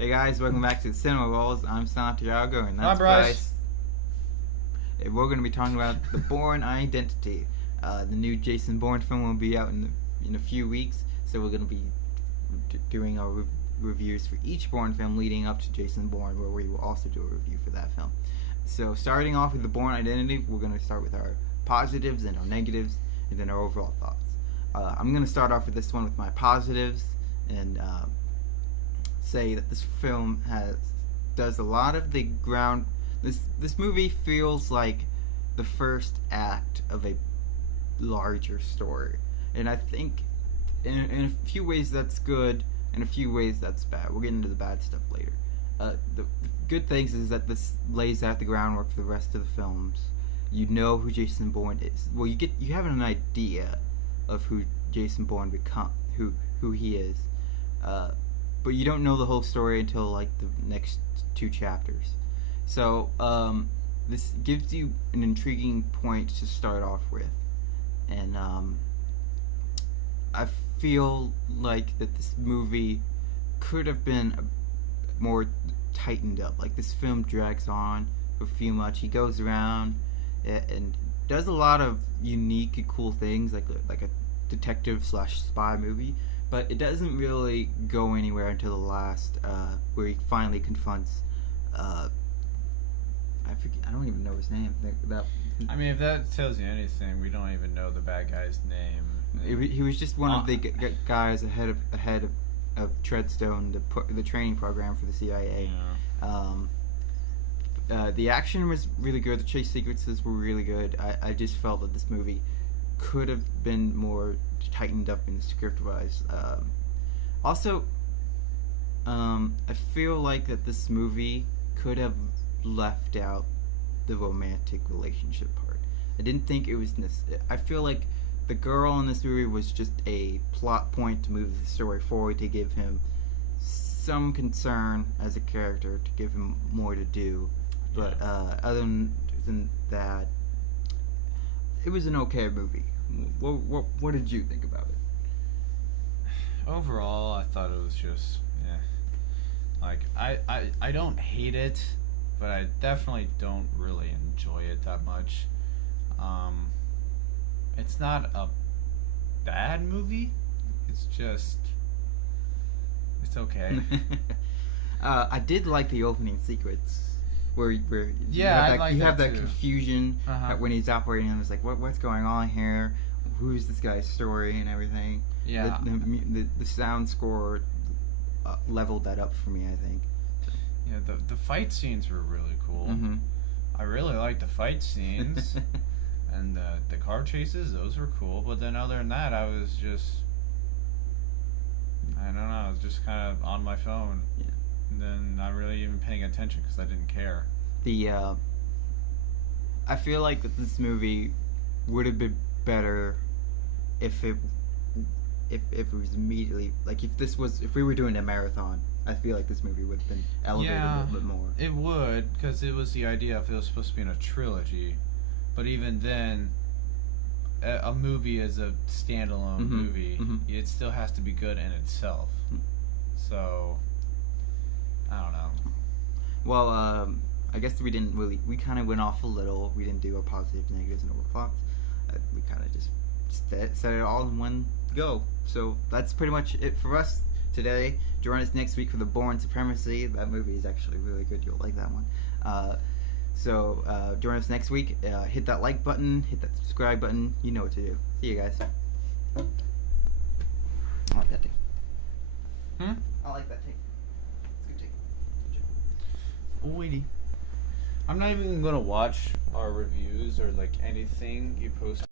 Hey guys, welcome back to the Cinema Rolls. I'm Santiago, and that's Bryce. And we're going to be talking about the Bourne Identity. The new Jason Bourne film will be out in a few weeks, so we're going to be doing our reviews for each Bourne film leading up to Jason Bourne, where we will also do a review for that film. So starting off with the Bourne Identity, we're going to start with our positives and our negatives, and then our overall thoughts. I'm going to start off with this one with my positives, and say that this film does a lot of the ground. This movie feels like the first act of a larger story, and I think in a few ways that's good, in a few ways that's bad. We'll get into the bad stuff later. The good things is that this lays out the groundwork for the rest of the films. You know who Jason Bourne is. Well, you have an idea of who Jason Bourne who he is. But you don't know the whole story until like the next two chapters. So this gives you an intriguing point to start off with, and I feel like that this movie could have been more tightened up. Like, this film drags on a few much. He goes around and does a lot of unique and cool things, like a detective / spy movie. But it doesn't really go anywhere until the last, where he finally confronts. I don't even know his name. I mean, if that tells you anything, we don't even know the bad guy's name. He was just one of the guys ahead of Treadstone, the training program for the CIA. Yeah. The action was really good. The chase sequences were really good. I just felt that this movie could have been more tightened up in the script wise. Also, I feel like that this movie could have left out the romantic relationship part. I didn't think it was I feel like the girl in this movie was just a plot point to move the story forward, to give him some concern as a character, to give him more to do. But other than that, it was an okay movie. What did you think about it? Overall, I thought it was just, like, I don't hate it, but I definitely don't really enjoy it that much. It's not a bad movie. It's just, it's okay. I did like the opening sequence. Where you have that confusion when he's operating, and it's like, what's going on here? Who's this guy's story and everything? Yeah. The sound score leveled that up for me, I think. Yeah, the fight scenes were really cool. Mm-hmm. I really liked the fight scenes. And the car chases, those were cool. But then other than that, I was just, I don't know, I was just kind of on my phone. Yeah. And then not really even paying attention because I didn't care. I feel like that this movie would have been better if it was immediately, like, if we were doing a marathon. I feel like this movie would have been elevated a little bit more. It would, because it was the idea if it was supposed to be in a trilogy. But even then, a movie is a standalone movie. Mm-hmm. It still has to be good in itself. So, I don't know. Well, I guess we kind of went off a little. We didn't do our positives, negatives, and our thoughts. We kind of just said it all in one go. So that's pretty much it for us today. Join us next week for the Bourne Supremacy. That movie is actually really good. You'll like that one. So join us next week. Hit that like button. Hit that subscribe button. You know what to do. See you guys. I like that take. I like that take. It's a good take. Alrighty. I'm not even gonna watch our reviews or like anything you post.